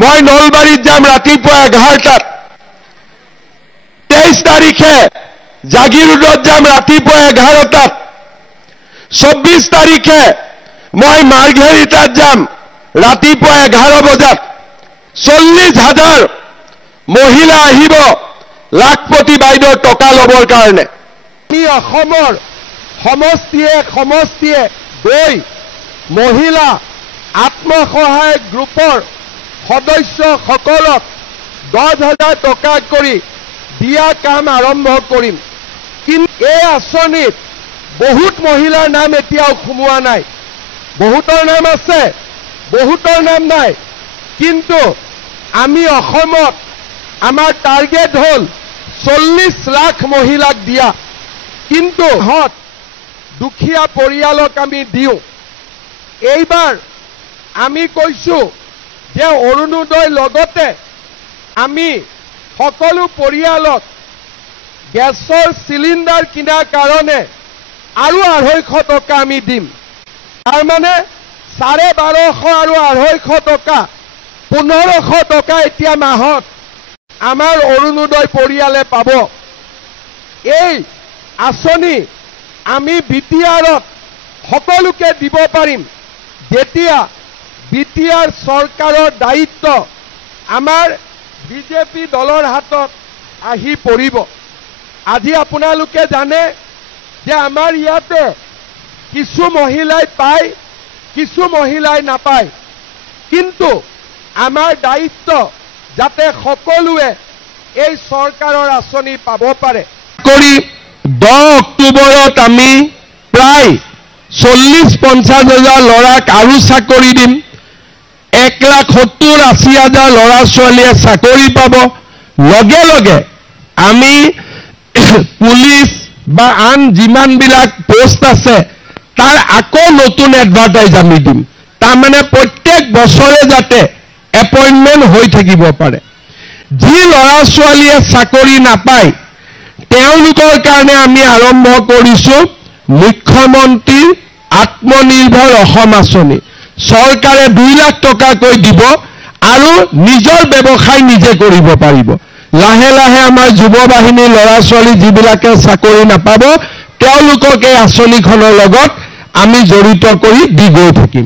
মই নলবাৰীত যাম ৰাতিপুৱা 11টাত। 23 তাৰিখে জাগিৰোডত যাম ৰাতিপুৱা 11টাত। 24 তাৰিখে মই মাৰ্ঘেৰিটাত যাম ৰাতিপুৱা 11 বজাত। 40,000 মহিলা আহিব লাখপতি বাইদেউৰ টকা ল'বৰ কাৰণে। আমি অসমৰ সমষ্টিয়ে গৈ মহিলা আত্মসহায়ক গ্ৰুপৰ সদস্যসকলক 10,000 টকা কৰি দিয়া কাম আৰম্ভ কৰিম। কিন্তু এই আঁচনিত বহুত মহিলাৰ নাম এতিয়াও সোমোৱা নাই। বহুতৰ নাম আছে, বহুতৰ নাম নাই। কিন্তু আমি অসমত আমাৰ টাৰ্গেট হ'ল 40 লাখ মহিলাক দিয়া। কিন্তু দুখীয়া পৰিয়ালক আমি দিওঁ। এইবাৰ আমি কৈছো যে অৰুণোদয় লগতে আমি সকলো পৰিয়ালক গেছৰ চিলিণ্ডাৰ কিনাৰ কাৰণে আৰু 250 টকা আমি দিম। তাৰমানে 1250 আৰু 250 টকা 1500 টকা এতিয়া মাহত আমাৰ অৰুণোদয় পৰিয়ালে পাব। এই আঁচনি আমি বিটিআৰত সকলোকে দিব পাৰিম যেতিয়া বিটিআৰ চৰকাৰৰ দায়িত্ব আমাৰ বিজেপি দলৰ হাতত আহি পৰিব। আজি আপোনালোকে জানে যে আমাৰ ইয়াতে কিছু মহিলাই পায়, কিছু মহিলাই নাপায়। কিন্তু আমাৰ দায়িত্ব যাতে সকলোৱে এই চৰকাৰৰ আঁচনি পাব পাৰে। 10 অক্টোবৰত আমি প্ৰায় 40-50 হাজাৰ ল'ৰাক আৰু চাকৰি দিম। 1,70,80,000 ল'ৰা ছোৱালীয়ে চাকৰি পাব। লগে লগে আমি পুলিচ বা আন যিমানবিলাক পোষ্ট আছে তাৰ আকৌ নতুন এডভাৰটাইজ আমি দিম। তাৰমানে প্ৰত্যেক বছৰে যাতে এপইণ্টমেণ্ট হৈ থাকিব পাৰে। যি ল'ৰা ছোৱালীয়ে চাকৰি নাপায় তেওঁলোকৰ কাৰণে আমি আৰম্ভ কৰিছো মুখ্যমন্ত্ৰীৰ আত্মনিৰ্ভৰ অসম আঁচনি। চৰকাৰে 2 লাখ টকাকৈ দিব আৰু নিজৰ ব্যৱসায় নিজে কৰিব পাৰিব। লাহে লাহে আমাৰ যুৱ বাহিনীৰ ল'ৰা ছোৱালী যিবিলাকে চাকৰি নাপাব তেওঁলোকক এই আঁচনিখনৰ লগত আমি জড়িত কৰি দি গৈ থাকিম।